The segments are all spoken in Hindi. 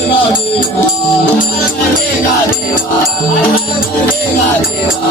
देवा देवा देवा देवा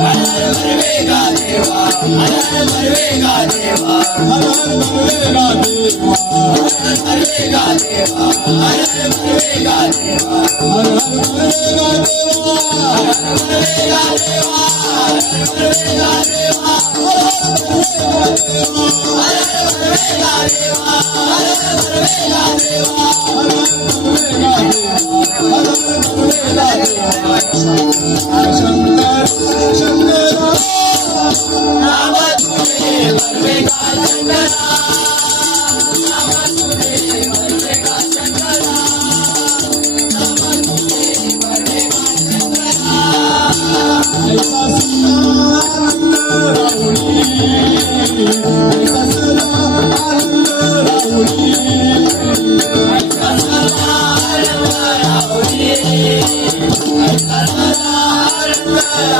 हर मरवेगा देवा हर मरवेगा देवा हर मरवेगा देवा हर मरवेगा देवा हर मरवेगा देवा हर मरवेगा देवा हर मरवेगा देवा हर मरवेगा देवा हर मरवेगा देवा हर मरवेगा देवा हर मरवेगा देवा हर मरवेगा देवा शंकर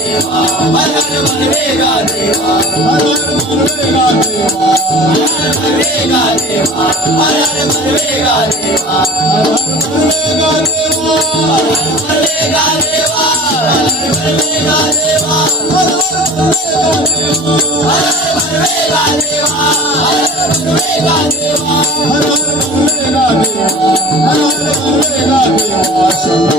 देवा हर हर मनरेगा देवा हर हर मनरेगा देवा हर हर मनरेगा देवा हर हर मनरेगा देवा हर हर मनरेगा देवा हर हर मनरेगा देवा हर हर मनरेगा देवा हर हर मनरेगा देवा हर हर मनरेगा देवा हर हर मनरेगा देवा हर हर मनरेगा देवा हर हर मनरेगा देवा